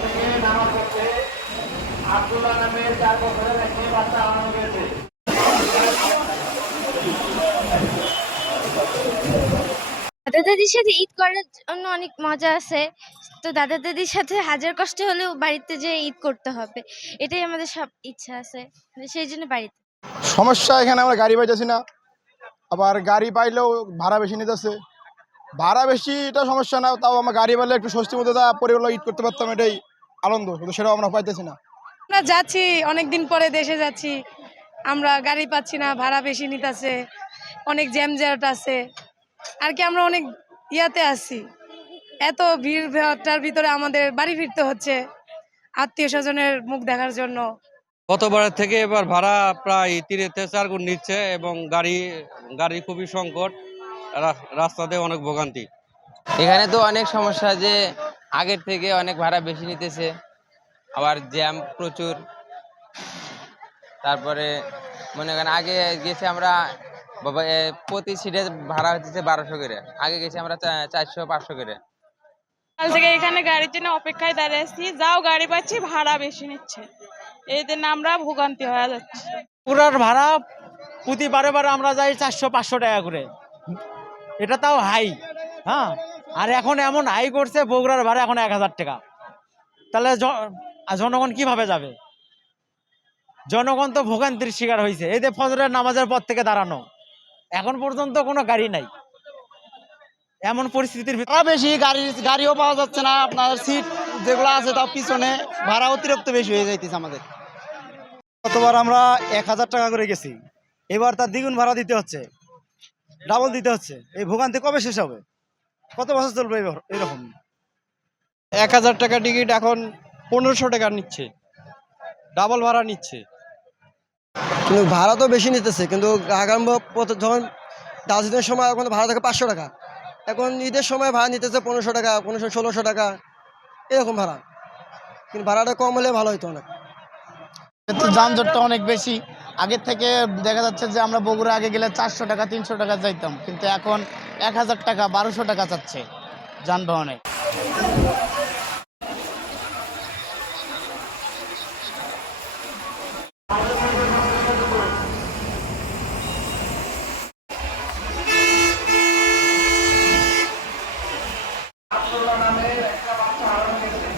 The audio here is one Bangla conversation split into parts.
থেকে নামাজ পড়তে আব্দুল্লাহ নামে 4 বছরের একটি বাচ্চা হারানো গেছে। দাদা দাদির সাথে ঈদ করার জন্য অনেক মজা আছে। তো দাদা দাদির সাথে হাজার কষ্ট হলেও বাড়িতে যেয়ে ঈদ করতে হবে, এটাই আমাদের সব ইচ্ছা আছে, সেই জন্য বাড়িতে। সমস্যা এখানে আমরা গাড়ি পাইতেছি না, আবার গাড়ি পাইলেও ভাড়া বেশি নিতেছে। ভাড়া বেশি এটা সমস্যা না, তাও আমরা গাড়ি পাইলে একটু স্বস্তি মতো পরিবার ঈদ করতে পারতাম, এটাই আনন্দ, কিন্তু সেটাও আমরা পাইতেছি না। আমরা যাচ্ছি অনেকদিন পরে দেশে যাচ্ছি, আমরা গাড়ি পাচ্ছি না, ভাড়া বেশি নিতেছে, অনেক জ্যামজট আছে আর কি। আমরা অনেক ইয়াতে আছি, এত ভিড় ভাট্টার ভিতরে আমাদের বাড়ি ফিরতে হচ্ছে আত্মীয় স্বজনের মুখ দেখার জন্য। গতবারের থেকে এবার ভাড়া প্রায় 3-4 গুণ নিচ্ছে এবং গাড়ি খুবই সংকট, রাস্তাতে অনেক ভোগান্তি। এখানে তো অনেক সমস্যা, যে আগের থেকে অনেক ভাড়া বেশি নিতেছে, আবার জ্যাম প্রচুর। তারপরে মনে করেন আগে গেছি আমরা প্রতি সিটে ভাড়া হচ্ছে 1200 করে, আগে গেছি আমরা 400-500 করে। কাল থেকে এখানে গাড়ির জন্য অপেক্ষায় দাঁড়িয়ে আছি, যাও গাড়ি পাচ্ছি ভাড়া বেশি নিচ্ছে, এই জন্য আমরা ভোগান্তি হয়ে যাচ্ছি। পুরার ভাড়া প্রতি বারে আমরা যাই 400-500 টাকা করে, এটা তাও হাই। হ্যাঁ, আর এখন এমন হাই করছে, বগুড়ার ভাড়া এখন 1000 টাকা। তাহলে জনগণ কিভাবে যাবে? জনগণ তো ভোগান্তির শিকার হয়েছে। এই যে ফজরের নামাজের পর থেকে দাঁড়ানো, এখন পর্যন্ত কোনো গাড়ি নাই। এমন পরিস্থিতির ভিতরে বেশি গাড়িও পাওয়া যাচ্ছে না, আপনার সিট যেগুলো আছে তাও পিছনে ভাড়া অতিরিক্ত বেশি হয়ে যাইতেছে আমাদের। গতবার আমরা 1000 টাকা করে গেছি, এবার তার দ্বিগুণ ভাড়া দিতে হচ্ছে, ডাবল দিতে হচ্ছে। এই ভোগান্তি কবে শেষ হবে? কত বছর চলবে এরকম? 1000 টাকা টিকিট এখন 1500 টাকা নিচ্ছে, ডাবল ভাড়া নিচ্ছে। কিন্তু ভাড়া তো বেশি নিতেছে, কিন্তু আগাম যখন দার্জিলিংয়ের সময় এখন ভাড়া থাকে 500 টাকা, এখন ঈদের সময় ভাড়া নিতেছে 1500 টাকা, 1500-1600 টাকা এরকম ভাড়া। কিন্তু ভাড়াটা কম হলে ভালো হতো অনেক। যানজটটা অনেক বেশি। আগের থেকে দেখা যাচ্ছে যে আমরা বগুড়া আগে গেলে 400 টাকা 300 টাকা যাইতাম, কিন্তু এখন 1000 টাকা 1200 টাকা চাচ্ছে যানবাহনে। আব্দুল্লাহ নামে একটা বাচ্চা হারানো গেছে।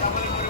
সামনে